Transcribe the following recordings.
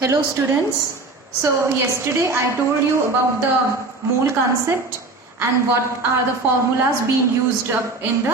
Hello students. So yesterday I told you about the mole concept and what are the formulas being used up in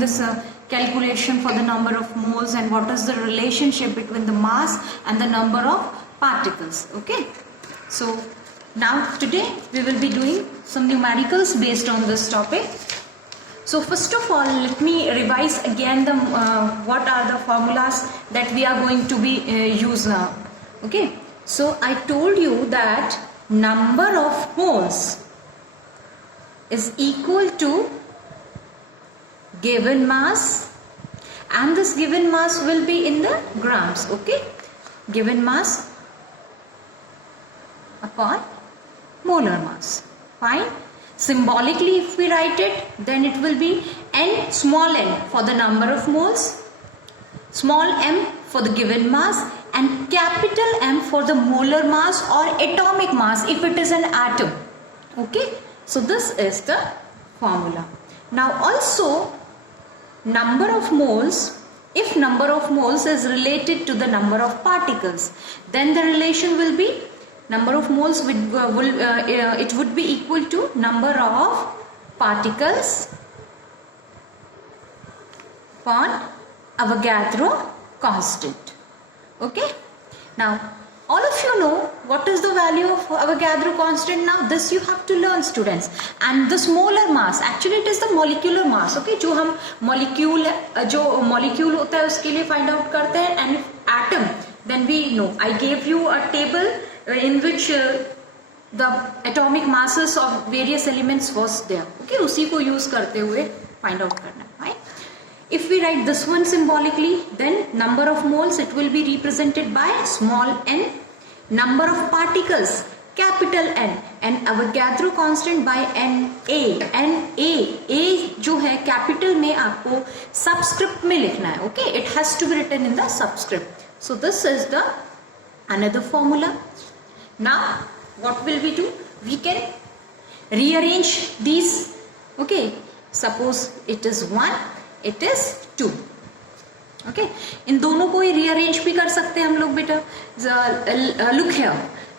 this calculation for the number of moles and what is the relationship between the mass and the number of particles. Okay. So now today we will be doing some numericals based on this topic. So first of all, let me revise again the what are the formulas that we are going to be use now. Okay, so I told you that number of moles is equal to given mass, and this given mass will be in the grams. Okay, given mass upon molar mass. Fine. Symbolically, if we write it, then it will be n small n for the number of moles, small m for the given mass, and capital M for the molar mass or atomic mass if it is an atom. Okay, so this is the formula. Now also, number of moles, if number of moles is related to the number of particles, then the relation will be number of moles it would be equal to number of particles upon Avogadro constant. Okay. Now all of you know what is the value of Avogadro constant. Now this you have to learn, students. And this molar mass, actually it is the molecular mass. Okay, जो हम molecule होता है उसके लिए find out करते हैं. And if atom, then we know. I gave you a table in which the atomic masses of various elements was there. Okay, उसी को use करते हुए find out करना. Right? If we write this one symbolically, then number of moles, it will be represented by small n, number of particles capital N, and Avogadro constant by Na. A जो है capital में आपको subscript में लिखना है. Okay, it has to be written in the subscript. So this is the another formula. Now what will we do? We can rearrange these. Okay, suppose it is 1, it is 2. Okay, इन दोनों को ही rearrange भी कर सकते हैं हम लोग बेटा. Look here,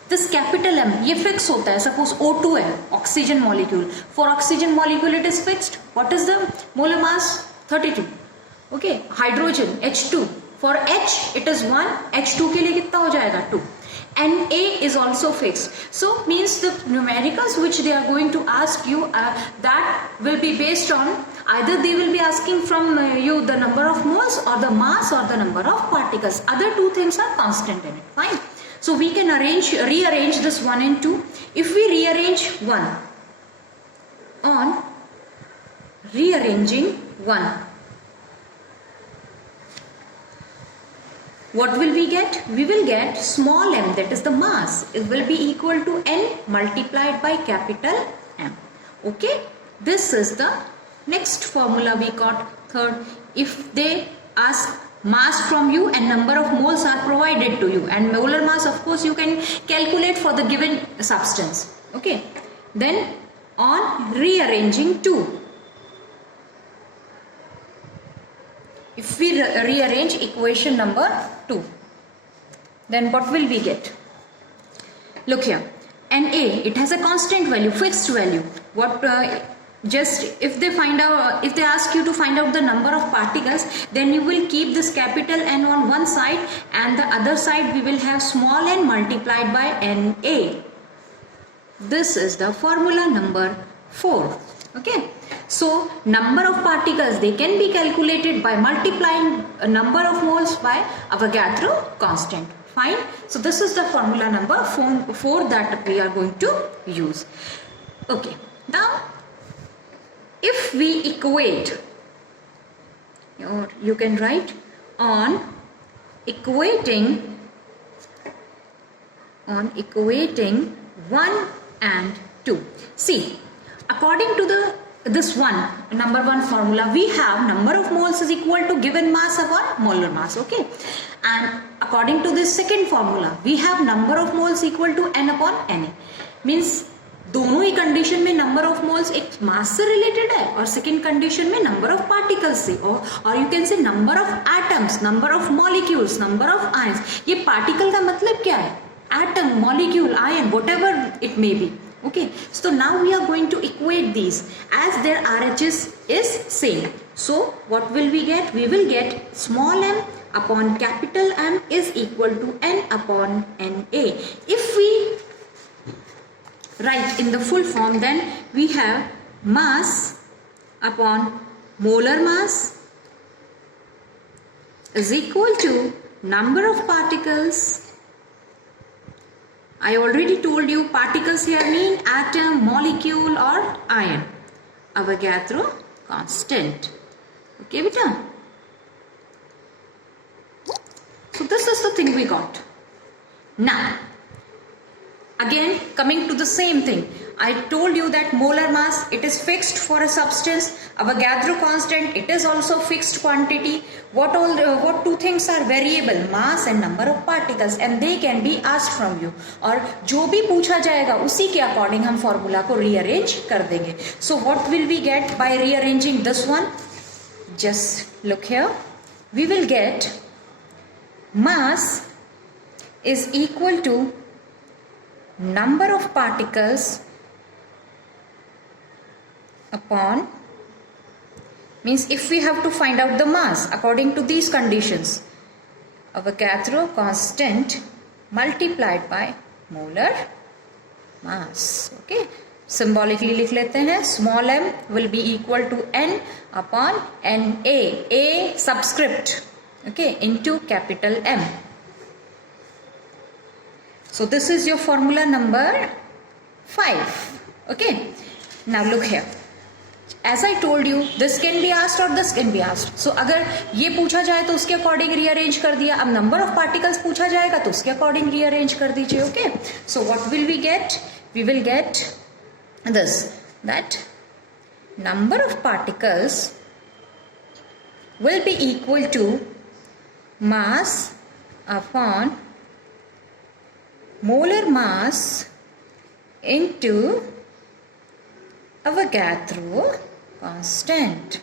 this capital M ये fix होता है. Suppose O2 है, oxygen molecule. For oxygen molecule it is fixed. What is the molar mass? 32. Okay, hydrogen H2. For H it is 1. H2 के लिए कितना हो जाएगा? 2. Na is also fixed. So means the numericals which they are going to ask you that will be based on either they will be asking from you the number of moles or the mass or the number of particles. Other two things are constant in it. Fine. So we can rearrange this 1 and 2. If we rearrange 1 on rearranging 1, what will we get? We will get small m, that is the mass. It will be equal to n multiplied by capital M. Okay, this is the next formula we got. Third, if they ask mass from you and number of moles are provided to you, and molar mass of course you can calculate for the given substance. Okay, then on rearranging 2, if we rearrange equation number 2, then what will we get? Look here, Na, it has a constant value, fixed value. What just if they ask you to find out the number of particles, then you will keep this capital N on one side and the other side we will have small n multiplied by Na. This is the formula number 4. Okay, so number of particles, they can be calculated by multiplying a number of moles by Avogadro constant. Fine. So this is the formula number 4 that we are going to use. Okay, now if we equate, or you can write on equating 1 and 2. See, according to this number 1 formula, we have number of moles is equal to given mass upon molar mass. Okay, and according to this second formula, we have number of moles equal to n upon Na. Means दोनों ही condition में number of moles एक मास से related है और second condition में number of particles से, और you can say number of atoms, number of molecules, number of ions. ये पार्टिकल का मतलब क्या है? Atom, molecule, ion, whatever it may be. Okay, so now we are going to equate these as their RHS is same. So what will we get? We will get small m upon capital M is equal to n upon Na. If we write in the full form, then we have mass upon molar mass is equal to number of particles. I already told you particles here mean atom, molecule or ion. Avogadro constant. Okay, beta? So this is the thing we got. Now, again coming to the same thing. I told you that molar mass, it is fixed for a substance. Avogadro constant, it is also fixed quantity. What two things are variable? Mass and number of particles, and they can be asked from you. और जो भी पूछा जाएगा उसी के according हम formula को rearrange कर देंगे. So what will we get by rearranging this one? Just look here. We will get mass is equal to number of particles upon, means if we have to find out the mass according to these conditions, Avogadro constant multiplied by molar mass. Okay, symbolically लिख लेते हैं. Small m will be equal to n upon Na, a subscript, okay, into capital M. So this is your formula number 5. Okay, now look here. As I told you, this can be asked or this can be asked. So अगर ये पूछा जाए तो उसके according rearrange कर दिया. अब number of particles पूछा जाएगा तो उसके अकॉर्डिंग रीअरेंज कर दीजिए. Okay, so what will we get? We will get this, that number of particles will be equal to mass upon molar mass into Avogadro constant.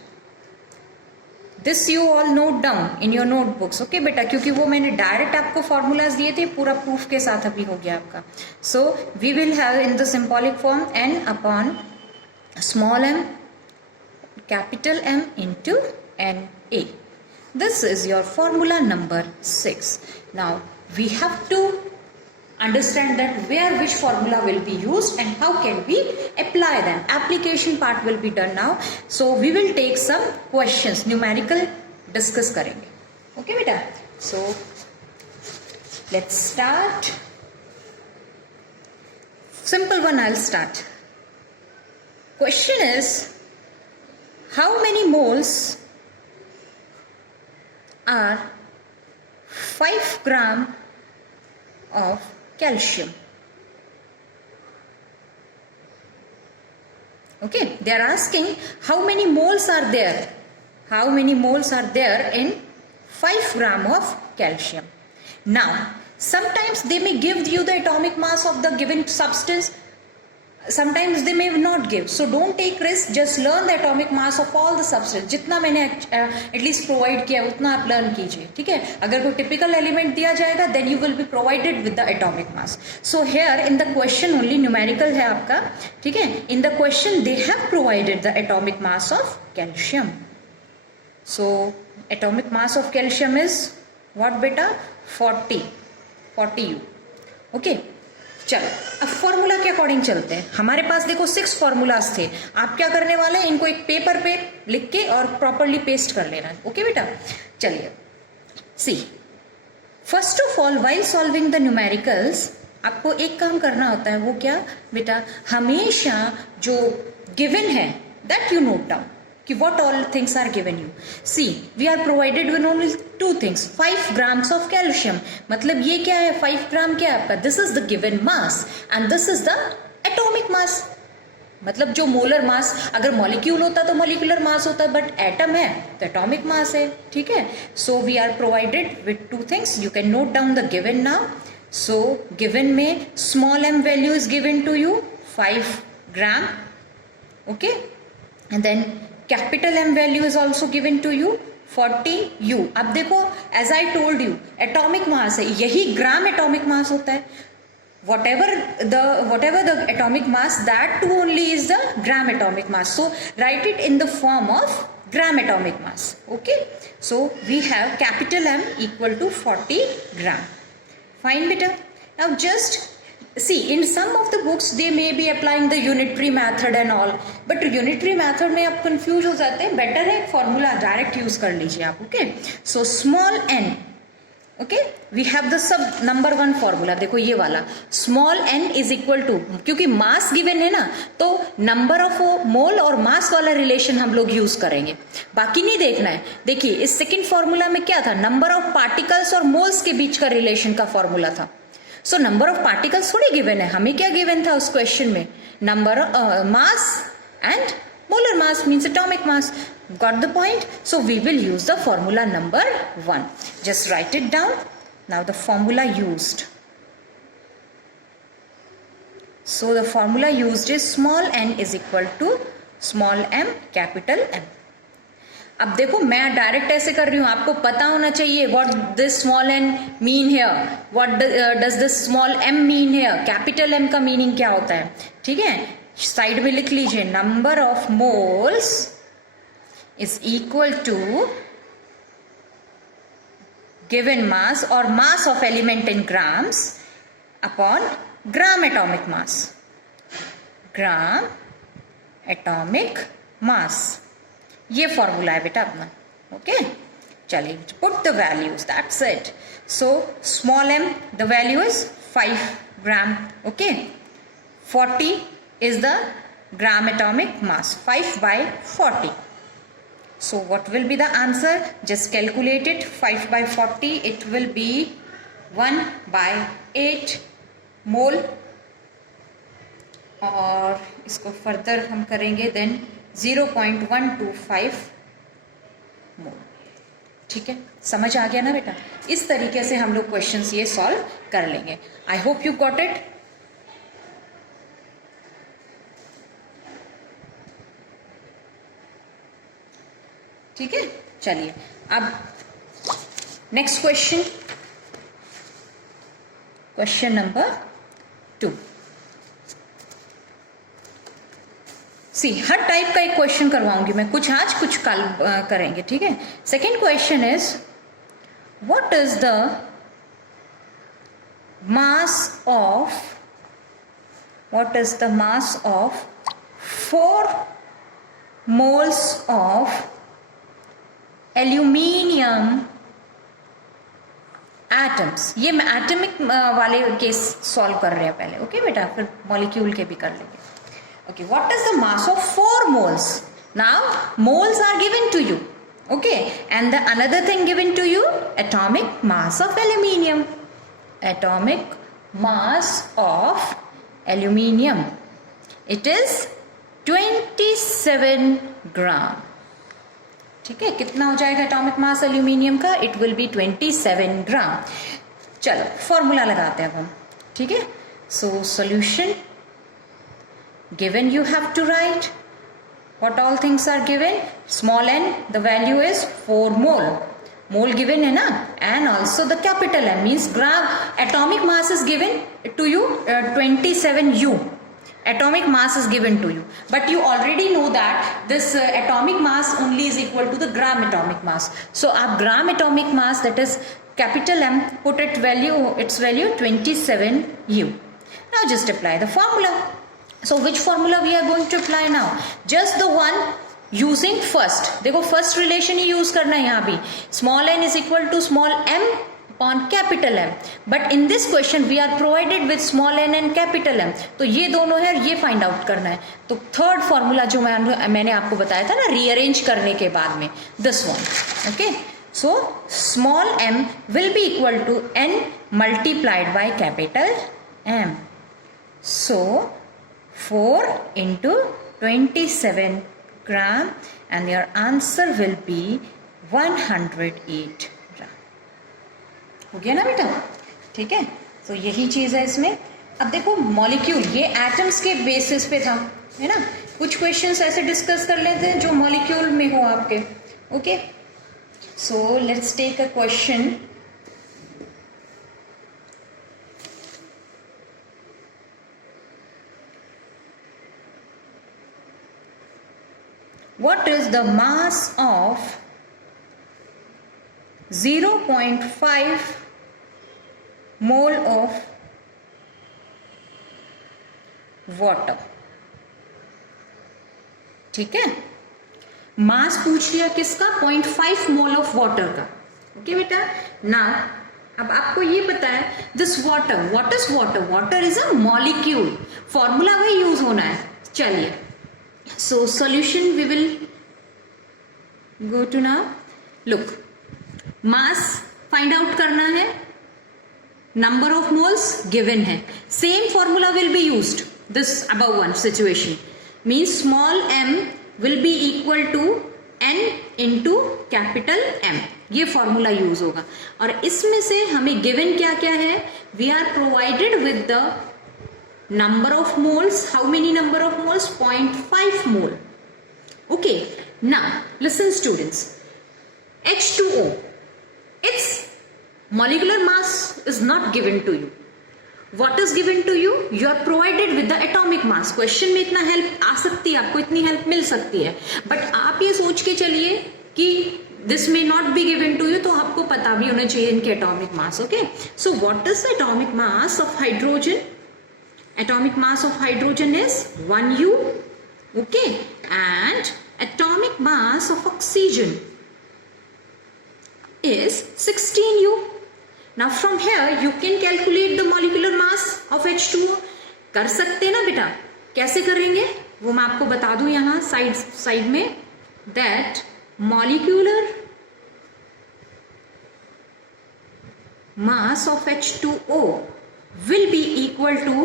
This you all note down in your notebooks. Okay बेटा, क्योंकि वो मैंने direct आपको formulas दिए थे, पूरा proof के साथ अभी हो गया आपका. So we will have in the symbolic form n upon small m capital M into Na. This is your formula number 6. Now we have to understand that where which formula will be used and how can we apply them. Application part will be done now. So we will take some questions, numerical discuss करेंगे. Okay बेटा? So let's start. Simple one, I'll start. Question is, how many moles are 5 gram of calcium? Okay, they are asking how many moles are there. How many moles are there in 5 gram of calcium? Now, sometimes they may give you the atomic mass of the given substance. Sometimes they may not give. So don't take risk. Just learn the atomic mass of all the substance. जितना मैंने at least provide किया उतना आप learn कीजिए. ठीक है, अगर कोई टिपिकल एलिमेंट दिया जाएगा then you will be provided with the atomic mass. So here in the question only numerical है आपका. ठीक है, in the question they have provided the atomic mass of calcium. So atomic mass of calcium is what बेटा? 40 U. Okay. चलो अब formula के according चलते हैं. हमारे पास देखो 6 फॉर्मूलाज थे. आप क्या करने वाले हैं, इनको एक पेपर पे लिख के और प्रॉपरली पेस्ट कर लेना है. ओके बेटा, चलिए see. First of all while solving the numericals आपको एक काम करना होता है. वो क्या बेटा, हमेशा जो गिवन है दैट यू नोट डाउन कि what all things are given you. See, we are provided with only 2 things. 5 grams of calcium. मतलब ये क्या है, 5 ग्राम क्या है आपका? This is the given mass and this is the atomic mass. मतलब जो मोलर मास, अगर मॉलिक्यूल होता तो मॉलिक्यूलर मास होता, बट एटम है तो एटॉमिक मास है. ठीक है, so we are provided with 2 things. You can note down the given now. So given में small m value is given to you 5 gram. Okay, and then capital M value is also given to you 40 U. अब देखो as I told you atomic mass है, यही ग्राम atomic mass होता है. whatever the atomic mass, that too only is the gram atomic mass. So write it in the form of gram atomic mass. Okay, so we have capital M equal to 40 gram. Fine beta. Now just see, in some of the books they may be applying the unitary method and all, but unitary method में आप confuse हो जाते हैं. Better है formula direct use कर लीजिए आप. Okay, so small n. Okay, we have the sub number 1 formula. देखो ये वाला small n is equal to, क्योंकि मास गिवन है ना, तो नंबर ऑफ मोल और मास वाला रिलेशन हम लोग यूज करेंगे, बाकी नहीं देखना है. देखिए इस सेकेंड फॉर्मूला में क्या था, नंबर ऑफ पार्टिकल्स और मोल्स के बीच का रिलेशन का फॉर्मूला था. सो नंबर ऑफ पार्टिकल्स थोड़ी गिवन है, हमें क्या गिवन था उस क्वेश्चन में, number mass and molar mass means atomic mass. Got the point? So we will use the formula number 1. Just write it down. Now the formula used. So the formula used is small n is equal to small m capital M. अब देखो मैं direct ऐसे कर रही हूं, आपको पता होना चाहिए what this small n mean here, what does this small m mean here, capital M का मीनिंग क्या होता है. ठीक है, साइड में लिख लीजिए, number of moles is equal to given mass और mass of element in grams upon gram atomic mass. Gram atomic mass, ये फॉर्मूला है बेटा अपना. ओके, चलिए put the values, that's it. So small m the value is 5 gram. Okay, 40 is the gram atomic mass, 5 by 40. So what will be the answer? Just calculate it. 5 by 40, it will be 1 by 8 mole. और इसको further हम करेंगे then 0.125 मोल. ठीक है, समझ आ गया ना बेटा. इस तरीके से हम लोग क्वेश्चंस ये सॉल्व कर लेंगे. I hope you got it. ठीक है, चलिए अब नेक्स्ट क्वेश्चन, क्वेश्चन नंबर 2. सी हर टाइप का एक क्वेश्चन करवाऊंगी मैं, कुछ आज कुछ कल करेंगे. ठीक है, second question is what is the mass of 4 moles of aluminium atoms. ये मैं एटमिक वाले केस सॉल्व कर रहे हैं पहले. ओके बेटा, फिर मॉलिक्यूल के भी कर लेंगे. Okay, what is the mass of 4 moles? Now moles are given to you. Okay, and the another thing given to you, atomic mass of aluminium. Atomic mass of aluminium, it is 27 gram. ठीक है, कितना हो जाएगा atomic mass aluminium का? It will be 27 gram. चलो formula लगाते हैं हम. ठीक है, so solution given, you have to write what all things are given. Small n the value is 4 mole. Mole given है ना, and also the capital M means gram. Atomic mass is given to you 27 U. Atomic mass is given to you, but you already know that this atomic mass only is equal to the gram atomic mass. So our gram atomic mass, that is capital M, put its value 27 U. Now just apply the formula. So which formula we are going to apply now? Just the one using first. देखो first relation ही use करना है यहाँ भी. Small n is equal to small m upon capital M. But in this question we are provided with small n and capital M. तो ये दोनों है, ये फाइंड आउट करना है. तो थर्ड फॉर्मूला जो मैंने आपको बताया था ना रीअरेंज करने के बाद में, this one. Okay, so small m will be equal to n multiplied by capital M. So 4 into 27 gram and your answer will be 108 ग्राम. हो गया ना बेटा? ठीक है, तो यही चीज है इसमें. अब देखो मॉलिक्यूल ये एटम्स के बेसिस पे था, है ना। कुछ क्वेश्चंस ऐसे डिस्कस कर लेते हैं जो मॉलिक्यूल में हो आपके। Okay, so let's take a question. What is the mass of 0.5 mole of water? ठीक है, मास पूछ लिया किसका? 0.5 मोल ऑफ वाटर का। ओके बेटा, ना अब आपको ये पता है this water, what is water? Water is a molecule, formula वही यूज होना है। चलिए, so solution we will go to now. Look, mass find out करना है, नंबर ऑफ मोल्स गिवन है, same formula will be used. This above one situation means small m will be equal to n into capital M, ये formula use होगा। और इसमें से हमें given क्या क्या है? We are provided with the number of moles. How many number of moles? 0.5 mole. Okay, now listen students, H2O, its molecular mass is not given to you. What is given to you? You are provided with the atomic mass. Question में इतना help आ सकती है, आपको इतनी help मिल सकती है, but आप ये सोच के चलिए कि this may not be given to you, तो आपको पता भी होना चाहिए इनके atomic mass. Okay, so what is the atomic mass of hydrogen? Atomic mass of hydrogen is 1U. Okay, and atomic mass of oxygen is 16U. Now from here you can calculate the molecular mass of H2O. कर सकते ना बेटा? कैसे करेंगे वो मैं आपको बता दूं यहाँ साइड में, that molecular mass of H2O will be equal to,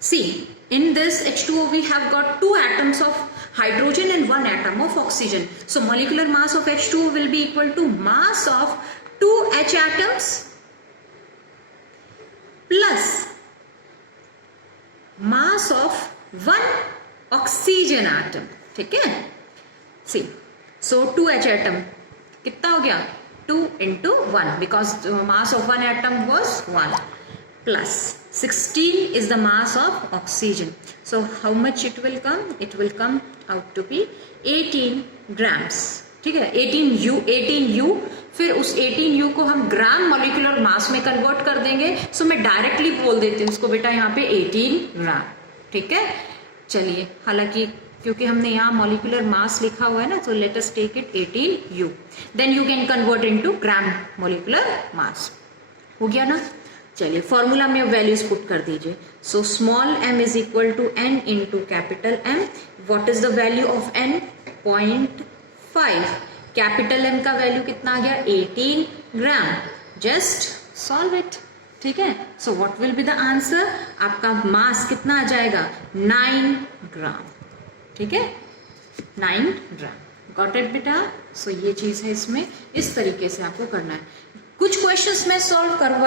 see, in this H2O we have got 2 atoms of hydrogen and 1 atom of oxygen. So molecular mass of H2O will be equal to mass of 2 H atoms plus mass of 1 oxygen atom. ठीक है, see, so 2 H atom कितना हो गया? 2 into 1, because mass of 1 atom was 1, plus 16 is the mass of oxygen. So how much it will come? It will come out to be 18 grams. ठीक है, 18U, फिर उस 18U को हम ग्राम molecular मास में कन्वर्ट कर देंगे। सो मैं डायरेक्टली बोल देती हूँ उसको बेटा यहाँ पे 18 ग्राम। ठीक है, चलिए, हालांकि क्योंकि हमने यहाँ मॉलिक्यूलर मास लिखा हुआ है ना, तो let us take it 18U, then you can convert into gram molecular mass. हो गया ना? चलिए, फॉर्मूला में वैल्यूज पुट कर दीजिए। So small m is equal to n into capital M. What is the value of n? 0.5। Capital M का value कितना आ गया? 18 ग्राम। Just solve it. ठीक है, सो what will be the answer? आपका मास कितना आ जाएगा? 9 ग्राम। ठीक है, 9 ग्राम। गॉट इट बेटा? सो ये चीज है, इसमें इस तरीके से आपको करना है। कुछ क्वेश्चंस मैं सॉल्व करवा